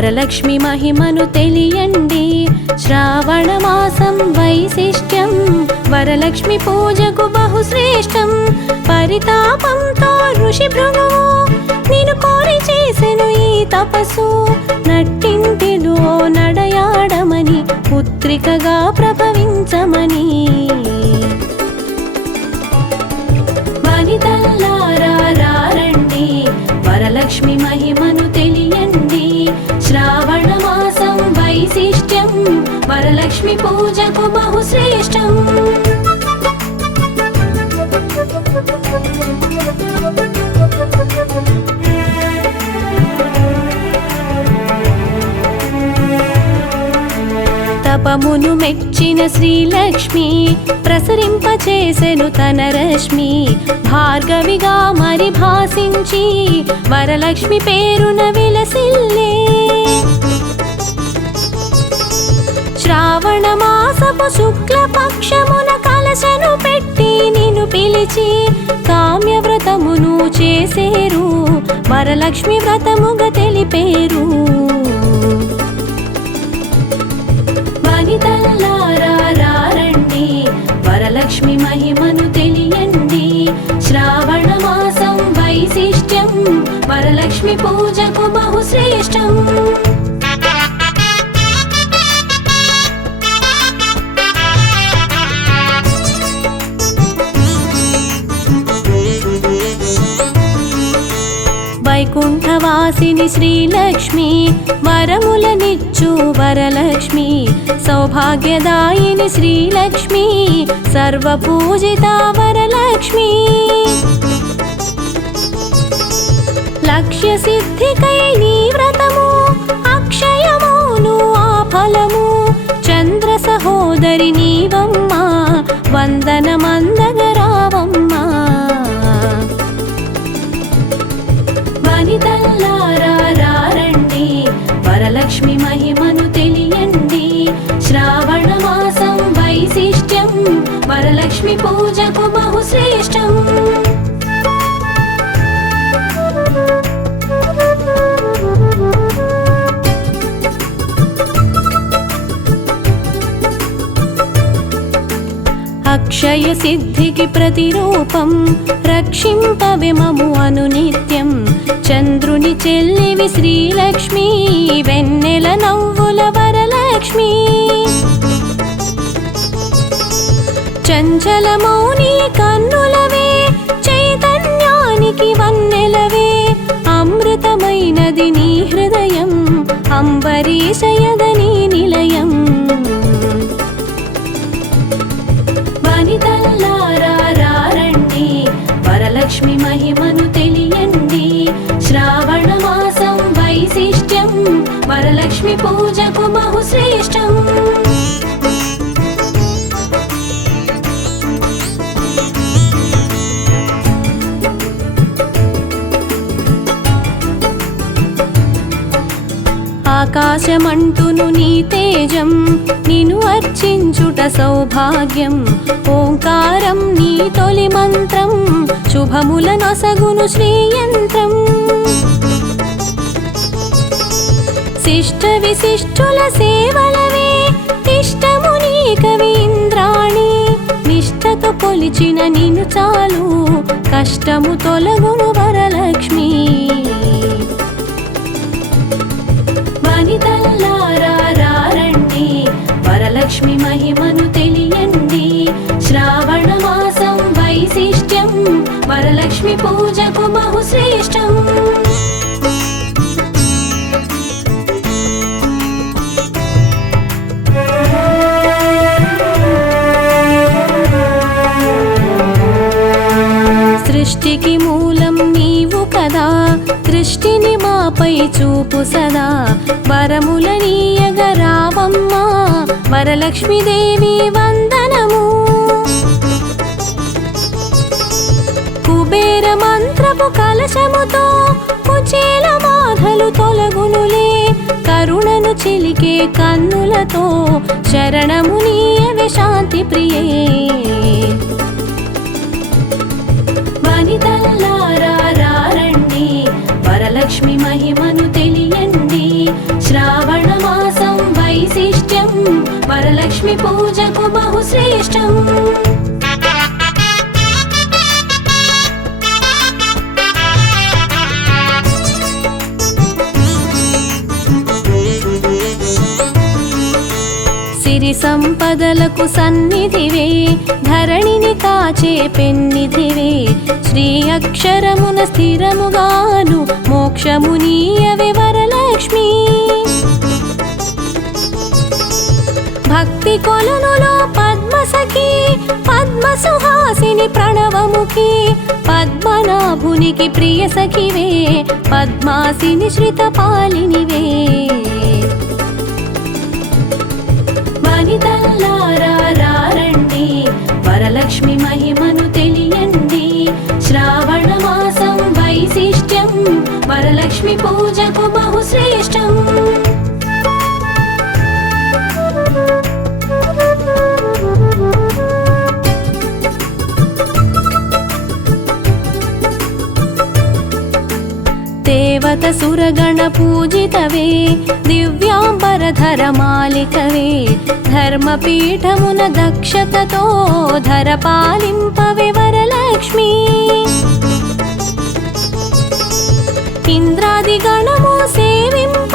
వరలక్ష్మి మహిమను తెలియండి. శ్రావణ మాసం వైశిష్ట్యం వరలక్ష్మి పూజకు బహుశ్రేష్టం. పరితాపంతో ఋషి భృగువు నిన్ను కోరి చేసెను ఈ తపస్సు. నట్టింటిలో నడయాడమని పుత్రికగా ప్రభవించమని. వనితల్లారా రండి, వరలక్ష్మి మహిమను తెలియండి. శ్రావణ మాసం వైశిష్ట్యం వరలక్ష్మి పూజకు బహుశ్రేష్టం. తపమును మెచ్చిన శ్రీలక్ష్మి ప్రసరింపచేసెను తన రశ్మి. భార్గవిగా మరి భాసించి వరలక్ష్మి పేరున విలసిల్లే. శ్రావణ మాసపు శుక్ల పక్షమున కలశను పెట్టి నిన్ను పిలిచి కామ్య వ్రతమును చేసేరు. వరలక్ష్మి వ్రతముగా తెలిపేరు. వనితల్లారా రండి, వరలక్ష్మి మహిమను తెలియండి. శ్రావణ మాసం వైశిష్ట్యం వరలక్ష్మి పూజకు బహుశ్రేష్టం. వైకుంఠవాసిని శ్రీలక్ష్మి వరములనిచ్చు వరలక్ష్మి. సౌభాగ్యదాయిని శ్రీలక్ష్మి సర్వపూజిత వరలక్ష్మి. లక్ష్య సిద్ధికై నీ వ్రతము అక్షయమును ఆ ఫలము. చంద్ర సహోదరి నీవమ్మ వందనమందగరావమ్మ. వనితల్లారా రండి, వరలక్ష్మి మహిమను తెలియండి. శ్రావణ మాసం వైశిష్ట్యం వరలక్ష్మి పూజకు బహుశ్రేష్టం. అక్షయ సిద్ధికి ప్రతిరూపం రక్షింపవే మము అనునిత్యం. చంద్రుని చెల్లివి శ్రీలక్ష్మి వెన్నెల నవ్వుల వరలక్ష్మి. చంచలమౌని కన్నులవే చైతన్యానికి వన్నెలవే. అమృతమైనది నీ హృదయం అంబరీషయదని నిలయం. వనితల్లారా రండి, వరలక్ష్మి మహిమను తెలియండి. శ్రావణ మాసం వైశిష్ట్యం వరలక్ష్మి పూజకు బహుశ్రేష్టం. ఆకాశమంటును నీ తేజం నిన్ను అర్చించుట సౌభాగ్యం. ఓంకారం నీ తొలి మంత్రం శుభముల నొసగును శ్రీయంత్రం. శిష్ట విశిష్టుల సేవలవే ఇష్టము నీ కవి ఇంద్రాణి. నిష్టతో కొలిచిన నిన్ను చాలు కష్టము తొలగును వరలక్ష్మి. వనితల్లారా రండి, వరలక్ష్మి మహిమను తెలియండి. శ్రావణ మాసం వైశిష్ట్యం వరలక్ష్మి పూజకు బహుశ్రేష్టం. సృష్టికి మూలం నీవు కదా, దృష్టిని మాపై చూపు సదా. వరముల నీయగ రావమ్మ వరలక్ష్మీదేవి వందనము. కుబేర మంత్రపు కలశముతో కుచేల బాధలు తొలగునులే. కరుణను చిలికే కన్నులతో శరణము నీయవే శాంతి ప్రియే. వనితల్లారా రండి, వరలక్ష్మి మహిమను తెలియండి. శ్రావణమాసం వైశిష్ట్యం వరలక్ష్మి పూజకు బహుశ్రేష్టం. సిరి సంపదలకు సన్నిధివే ధరణిని కాచే పెన్నిధివే శ్రీ అక్షరమున స్థిరముగాను మోక్షమునీయవే వరలక్ష్మి. భక్తి కొలనులో పద్మసఖి పద్మసుహాసిని ప్రణవముఖి పద్మనాభునికి ప్రియ సఖివే పద్మాసిని శ్రితపాలినివే. వనితల్లారా రండి వరలక్ష్మి మహిమను తెలియండి. శ్రావణమాసం వైశిష్ట్యం వరలక్ష్మి పూజకు బహుశ్రేష్టం. దేవత సురగణ పూజితవే దివ్యాంబరధర మాలికవే ధర్మపీఠమున దక్షతతో ధర పాలింపవే వరలక్ష్మి. ఇంద్రాది గణము సేవింప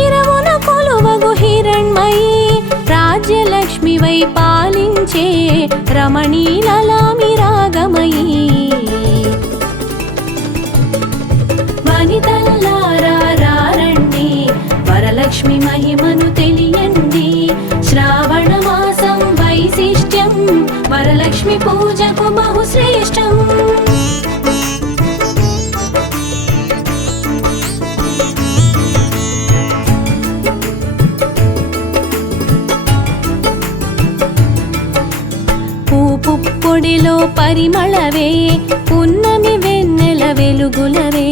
ఇరవున కొలువగు హిరణ్మయీ రాజ్యలక్ష్మివై పాలించే రమణీలలామి రాగమయీ. వనితల్లారా రండి వరలక్ష్మి మహిమను తెలియండి. శ్రావణమాసం వైశిష్ట్యం వరలక్ష్మి పూజకు బహుశ్రేష్టం. పుప్పొడిలో పరిమళవే పున్నమి వెన్నెల వెలుగులవే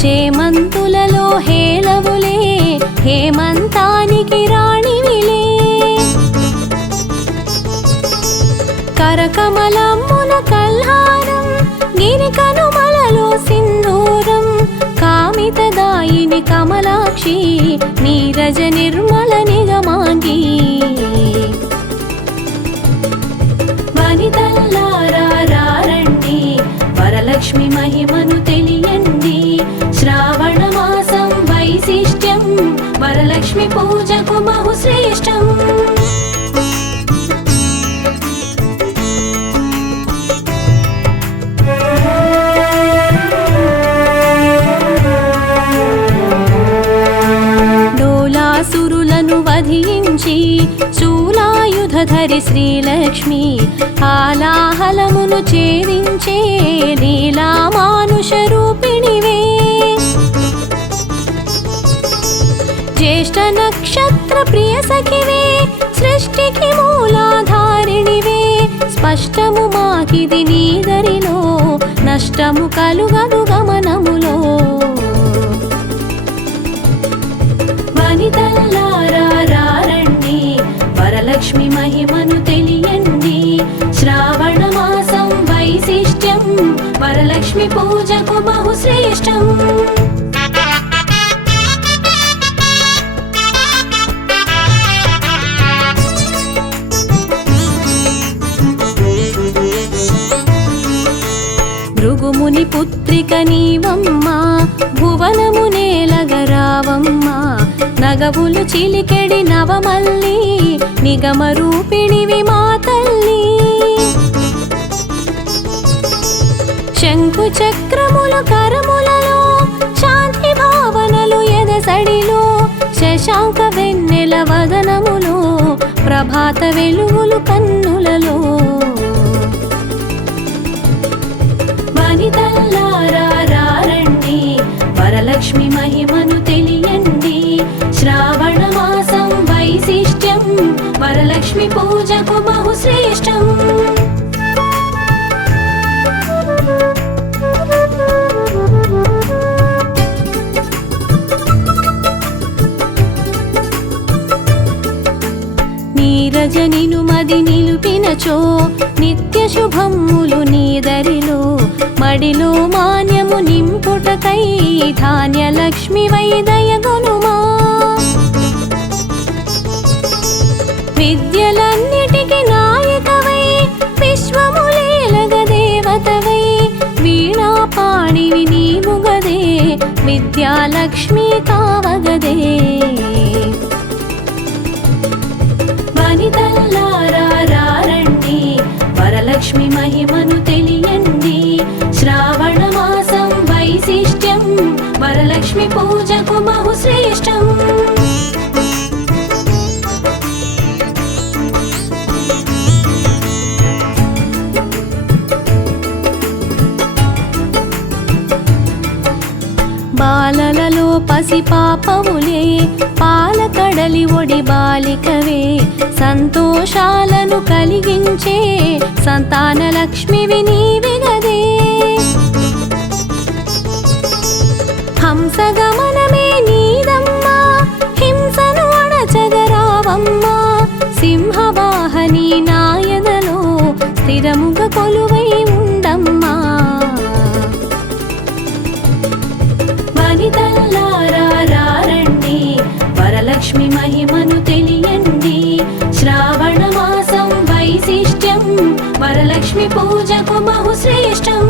చేమంతులలో హేలవులే హేమంతానికి రాణివిలే. కరకమలమ్మున కల్హారం గిరి కనుమలలో సింధూరం కామితదాయిని కమలాక్షి నీరజ నిర్మల నిగమాంగి. వనితల్లారా రండి వరలక్ష్మి మహిమను తెలియండి. శ్రావణమాసం వైశిష్ట్యం వరలక్ష్మి పూజకు బహుశ్రేష్టం. డోలాసురులను వధించి శూలాయుధధరి శ్రీలక్ష్మి ఆలాహలమును ఛేదించే లీలా మానుష రూపిణివే. జ్యేష్ఠ నక్షత్ర ప్రియ సఖివే సృష్టికి మూలాధారిణివే స్పష్టము మాకిది నీదరిలో నష్టము కలుగదు గమనములో. వనితల్లారా రండి వరలక్ష్మి మహిమను తెలియండి. శ్రావణమాసం వైశిష్ట్యం వరలక్ష్మి పూజకు బహుశ్రేష్టం. భృగుముని పుత్రిక నీవమ్మా భువనము నేలగరావమ్మా నగవులు చిలికెడి నవమల్లి నిగమ రూపిణివి మా తల్లి. శంకు చక్రములు కరములలో శాంతి భావనలు ఎదసడిలో శశాంక వెన్నెల వదనములో ప్రభాత వెలుగులు కన్నులలో. వనితల్లారా రండి వరలక్ష్మి మహిమను తెలియండి. శ్రావణమాసం వైశిష్ట్యం వరలక్ష్మి పూజకు బహుశ్రేష్టం. నీరజనిను మది నిలుపినచో నిత్య శుభమ్ములు నీదరిలో మడిలో మాన్యము నింపుటకై ధాన్యలక్ష్మి వైదయగొనుమా. విద్యలన్నిటికి నాయకవై విశ్వములేలగ దేవతవై వీణా పాణివి నీవుగదే విద్యాలక్ష్మి కావగదే వనితల్లారా రండి వరలక్ష్మి మహిమను తెలియండి శ్రావణ మాసం వైశిష్ట్యం వరలక్ష్మి పూజకు బహుశ్రేష్టం బాలలలో పసిపాపవులే పాలకడలి ఒడి బాలికవే సంతోషాలను కలిగించే సంతాన లక్ష్మివి నీవిగదే హంసగమనమే నీదమ్మా హింసను అణచగరావమ్మా సింహవాహని నాయదలో స్థిరముగా కొలువై ఉండమ్మా వనితల్లారా రండి వరలక్ష్మి మహిమను తెలియండి శ్రావణ మాసం వైశిష్ట్యం వరలక్ష్మి పూజకు బహుశ్రేష్టం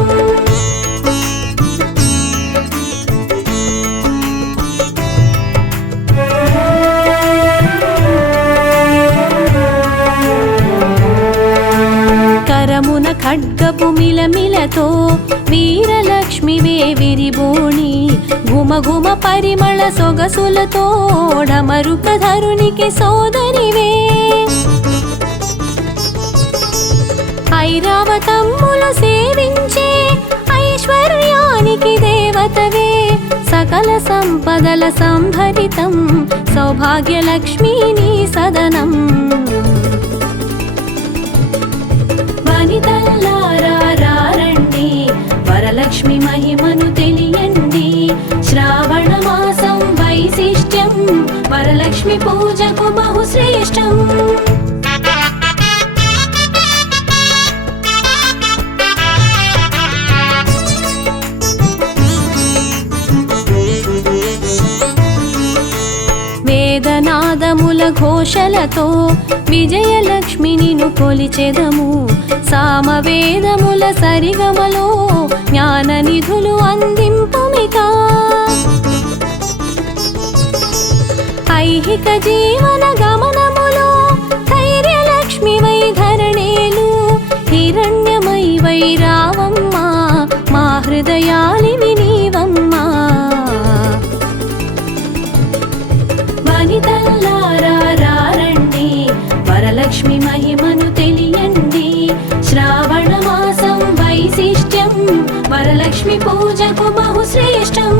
కరమున ఖడ్గపు మిలమిలతో వీరలక్ష్మివే విరిబోణి ఘుమఘుమ పరిమళ సొగసులతో డమరుకధరునికి సోదరివే ఐరావతమ్ములు సేవించే ఐశ్వర్యానికి దేవతవే సకల సంపదల సంభరితం సౌభాగ్యలక్ష్మీ నీ సదనం వనితల్లారా రండి వరలక్ష్మి మహిమను తెలియండి శ్రావణ మాసం వైశిష్ట్యం వరలక్ష్మి పూజకు బహుశ్రేష్టం వేదనాదముల ఘోషలతో విజయలక్ష్మినిను కొలిచెదము సామవేదముల సరిగమలో జ్ఞాన నిధులు అందింపుమికా ఐహిక జీవన గమనములో ధైర్యలక్ష్మివై ధరణేలు హిరణ్యమై వై రావమ్మా మా హృదయాలివి నీవమ్మా వనితల్లారా రండి వరలక్ష్మి మహిమను తెలియండి శ్రావణ మాసం వైశిష్ట్యం వరలక్ష్మి పూజకు బహుశ్రేష్టం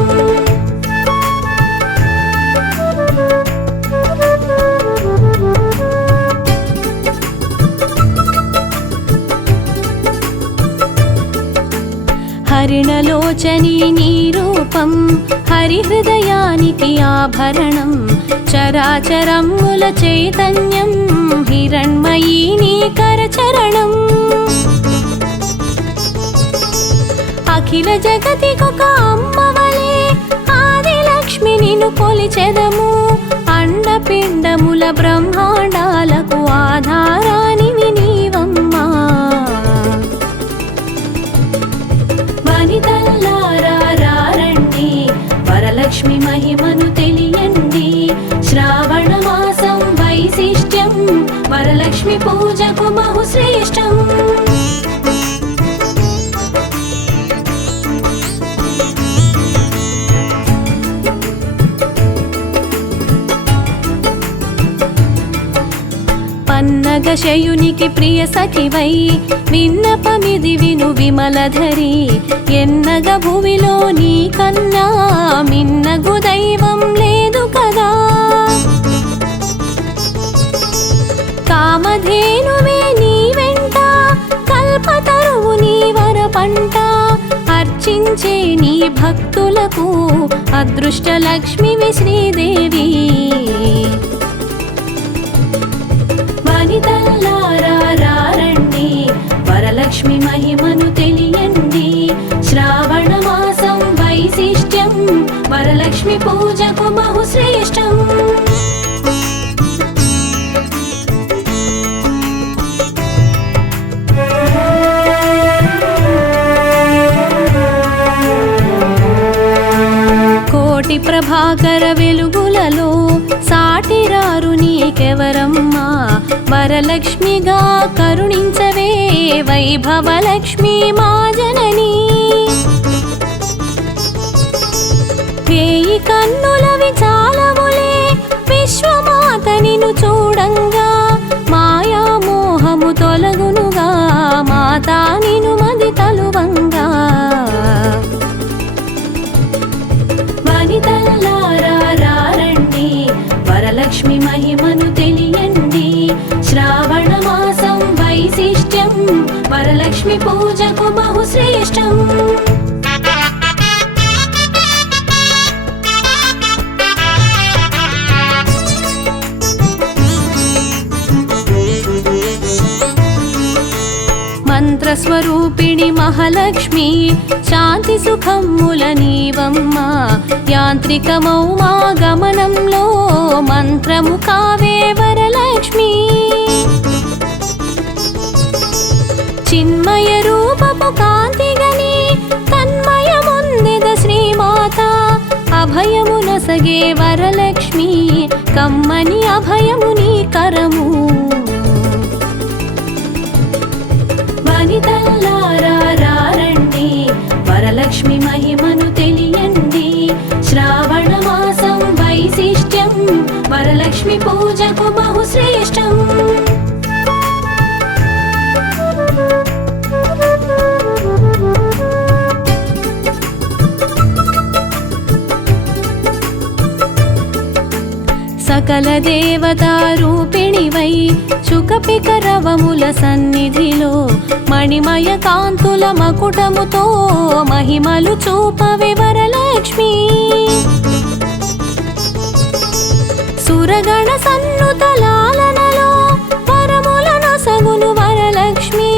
హరిణలోచని నీ రూపం హరిహృదయానికి ఆభరణం చరాచరముల చైతన్యం హిరణ్మయీ నీ కరచరణం అఖిల జగతికొక అమ్మవలే ఆదిలక్ష్మి నిన్ను కొలిచెదము అండపిండముల బ్రహ్మాండాలకు ఆధారానివి నీవమ్మా వనితల్లారా రండి వరలక్ష్మి మహిమను తెలియండి శ్రావణ మాసం వైశిష్ట్యం వరలక్ష్మి పూజకు బహుశ్రేష్టం పన్నగశయునికి ప్రియ సఖివై విన్నపమిది విను విమలధరి ఎన్నగ భువిలో నీ కన్నా మిన్నగు దైవం లేదు కదా కామధేనువే నీ వెంట కల్పతరువు నీ వర పంట అర్చించే నీ భక్తులకు అదృష్టలక్ష్మివి శ్రీదేవి వనితల్లారా రండి వరలక్ష్మి మహిమను తెలియండి శ్రావణ మాసం వైశిష్ట్యం వరలక్ష్మి పూజకు బహుశ్రేష్టం కోటి ప్రభాకర వెలుగులలో సాటిరారు నీకెవరమ్మా వరలక్ష్మిగా కరుణించవే వైభవలక్ష్మి మా జననీ వేయి కన్నులవి చాలములే విశ్వమాత నిన్ను చూడంగా మాయా మోహము తొలగునుగా మాతా నిను మది తలువంగా వనితల్లారా రండి వరలక్ష్మి మహిమను తెలియండి శ్రావణ మాసం వైశిష్ట్యం వరలక్ష్మి పూజకు బహుశ్రేష్టం మంత్రస్వరూపిణి మహాలక్ష్మి శాంతి సుఖముల నీవమ్మా యాంత్రికమౌ మా గమనంలో మంత్రము కావే వరలక్ష్మి చిన్మయ రూపపు కాంతిగని తన్మయముందెద శ్రీమాత అభయము నొసగే వరలక్ష్మి కమ్మని అభయము నీ కరము వనితల్లారా రండి వరలక్ష్మి మహిమను తెలియండి శ్రావణ మాసం వైశిష్ట్యం వరలక్ష్మి పూజకు బహుశ్రేష్టం సకల దేవతా రూపిణివై సుఖపికరవముల సన్నిధిలో మణిమయ కాంతుల మకుటముతో మహిమలు చూపవే వరలక్ష్మి సురగణ సన్నుత లాలనలో వరములను సగును వరలక్ష్మి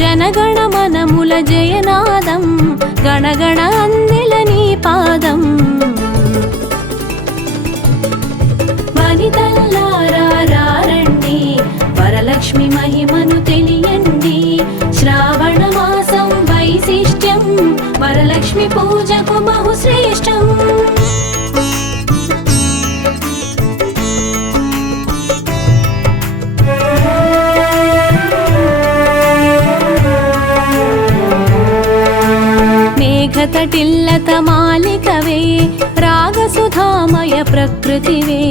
జనగణ మనముల జయనాదం గణగణ అందెల నీ పాదం వనితల్లారా రండి వరలక్ష్మి మహిమను తెలియండి శ్రావణ మాసం వైశిష్ట్యం వరలక్ష్మి పూజకు బహుశ్రేష్టం మేఘతటిల్లత మాలికవే రాగసుధామయ ప్రకృతివే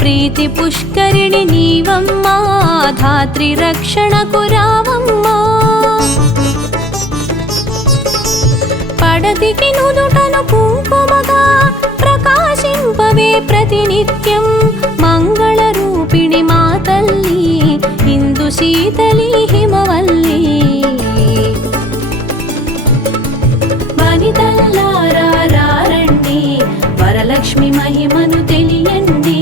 ప్రీతి పుష్కరిణి నీవమ్మా ధాత్రి రక్షణకు రావమ్మా పడతికి నుదుటను కుంకుమగా ప్రకాశింపవే ప్రతినిత్యం మంగళ రూపిణి మా తల్లి ఇందు శీతలి హిమవల్లి వనితల్లారా రండి వరలక్ష్మి మహిమను తెలియండి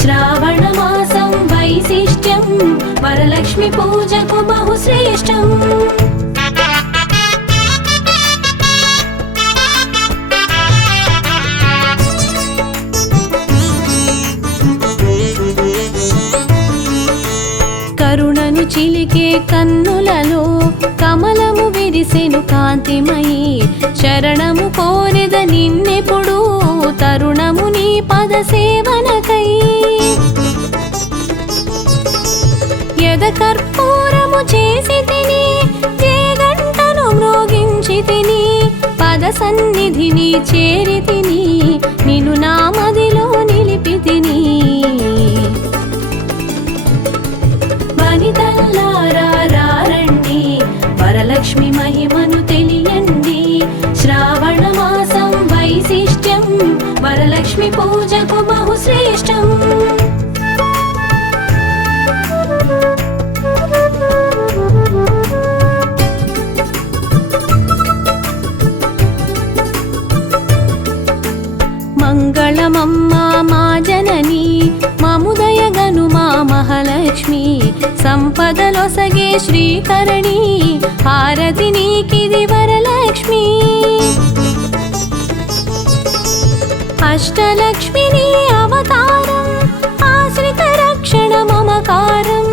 శ్రావణ మాసం వైశిష్ట్యం వరలక్ష్మి పూజకు బహుశ్రేష్టం కరుణను చిలికే కన్నులలో కమలము విరిసెను కాంతిమయి శరణము కోరెద నిన్నెప్పుడు తరుణము నీ పద సేవనకై యద కర్పూరము చేసి తిని జయగంటను మ్రోగించి తిని పద సన్నిధిని చేరి తిని నిన్ను నా మదిలో నిలిపి తిని వనితల్లారా రండి వరలక్ష్మి మహిమను తెలియండి శ్రావణ మాసం వైశిష్ట్యం వరలక్ష్మి పూజకు బహుశ్రేష్టం మంగళమమ్మా మా జననీ మముదయగను మా మహాలక్ష్మి సంపదలొసగే శ్రీకరణి హారతి నీకిది వరలక్ష్మి అష్టలక్ష్మిని అవతారం ఆశ్రిత రక్షణ మమకారం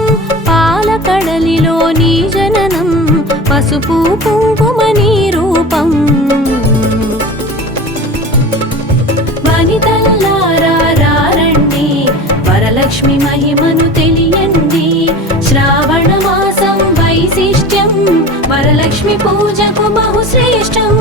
పాలకడలిలో నీ జననం పసుపు కుంకుమ నీ రూపం వనిత వరలక్ష్మి మహిమను తెలియండి. శ్రావణ మాసం వైశిష్ట్యం వరలక్ష్మి పూజకు బహుశ్రేష్టం.